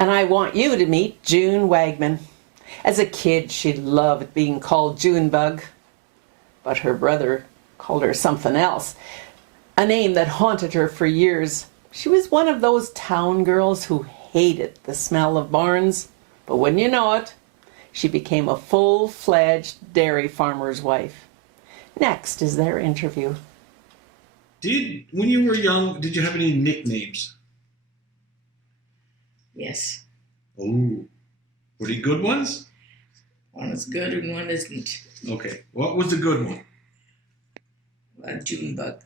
And I want you to meet June Wagman. As a kid, she loved being called Junebug, but her brother called her something else, a name that haunted her for years. She was one of those town girls who hated the smell of barns, but wouldn't you know it, she became a full-fledged dairy farmer's wife. Next is their interview. When you were young, did you have any nicknames? Yes. Oh, were they good ones? One is good and one isn't. Okay, what was the good one? Junebug.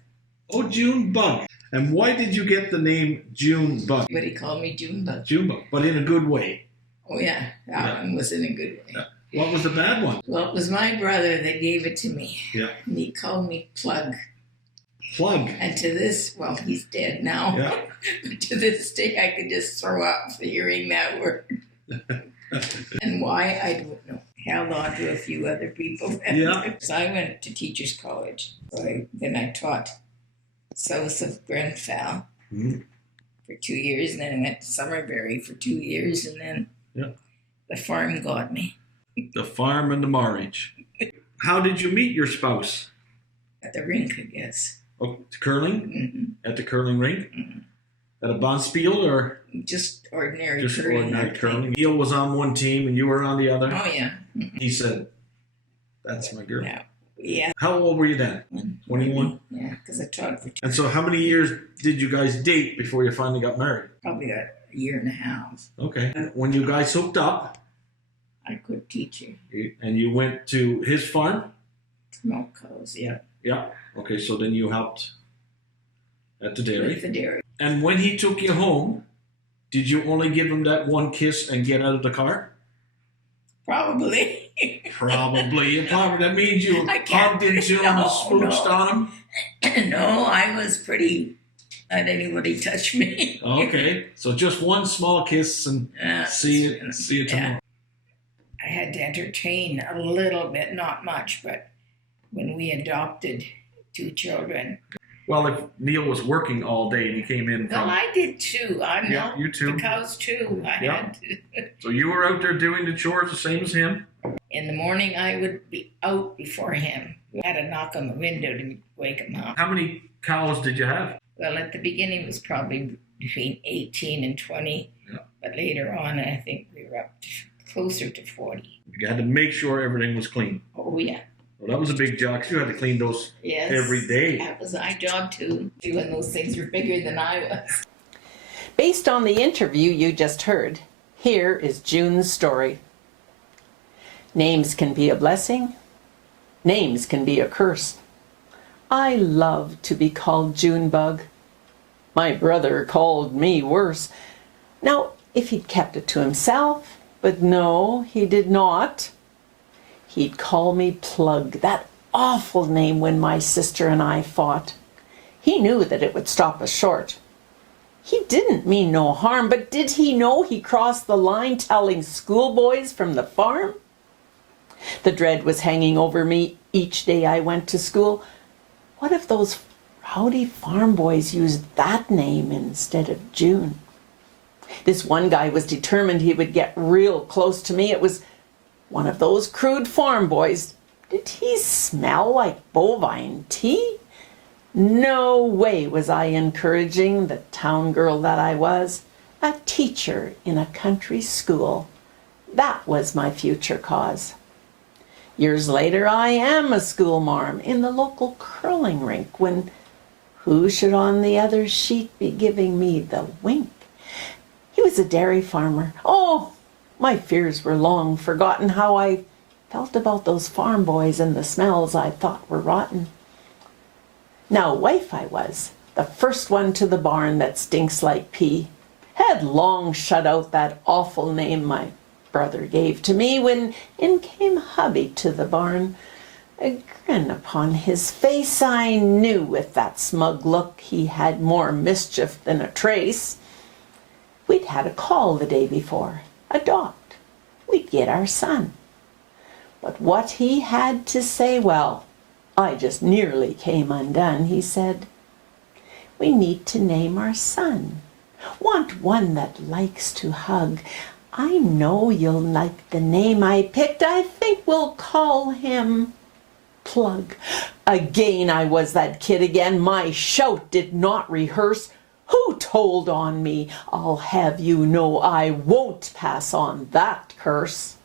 Oh, Junebug. And why did you get the name Junebug? But he called me Junebug. Junebug, but in a good way. Oh yeah, that one was in a good way. Yeah. What was the bad one? Well, it was my brother that gave it to me. Yeah. And he called me Plug. Plug. And to this, well, he's dead now. Yeah. But to this day, I could just throw up for hearing that word. And why, I don't know. Held on to a few other people. Yeah. So I went to teacher's college. So then I taught south of Grenfell for 2 years. And then I went to Summerberry for 2 years. And then the farm got me. The farm and the marriage. How did you meet your spouse? At the rink, I guess. Oh, curling? Mm-hmm. At the curling rink? Mm-hmm. At a bonspiel or? Just ordinary just curling. Just ordinary curling. Neil was on one team and you were on the other? Oh, yeah. Mm-hmm. He said, that's my girl. Yeah. How old were you then? 21? Yeah, because I taught for 2 years. And so how many years did you guys date before you finally got married? Probably a year and a half. Okay. And when you guys hooked up, I could teach you. And you went to his farm? Milk cows, yeah. Yeah. Okay, so then you helped at the dairy. With the dairy. And when he took you home, did you only give him that one kiss and get out of the car? Probably. Probably. That means you hugged into him and spooched on him? No, I was pretty... Not anybody touch me. Okay, so just one small kiss and see you tomorrow. I had to entertain a little bit, not much, but when we adopted 2 children. Well, if Neil was working all day and he came in from... Well, I did too. Yeah, you too. The cows too. I had to. So you were out there doing the chores the same as him? In the morning, I would be out before him. I had to knock on the window to wake him up. How many cows did you have? Well, at the beginning, it was probably between 18 and 20. Yeah. But later on, I think we were up to closer to 40. You had to make sure everything was clean. Oh, yeah. Well, that was a big job, 'cause you had to clean those every day. That was my job, too, when those things were bigger than I was. Based on the interview you just heard, here is June's story. Names can be a blessing. Names can be a curse. I love to be called Junebug. My brother called me worse. Now, if he'd kept it to himself, but no, he did not. He'd call me Plug, that awful name when my sister and I fought. He knew that it would stop us short. He didn't mean no harm, but did he know he crossed the line telling schoolboys from the farm? The dread was hanging over me each day I went to school. What if those rowdy farm boys used that name instead of June? This one guy was determined he would get real close to me. It was one of those crude farm boys. Did he smell like bovine tea? No way was I encouraging the town girl that I was. A teacher in a country school. That was my future cause. Years later, I am a schoolmarm in the local curling rink when who should on the other sheet be giving me the wink? He was a dairy farmer. Oh, my fears were long forgotten, how I felt about those farm boys and the smells I thought were rotten. Now, wife I was, the first one to the barn that stinks like pee, had long shut out that awful name my brother gave to me when in came hubby to the barn. A grin upon his face, I knew with that smug look he had more mischief than a trace. We'd had a call the day before, adopt. We'd get our son. But what he had to say, well, I just nearly came undone. He said, "We need to name our son. Want one that likes to hug. I know you'll like the name I picked. I think we'll call him Plug. Again I was that kid again. My shout did not rehearse. Who told on me? I'll have you know I won't pass on that curse.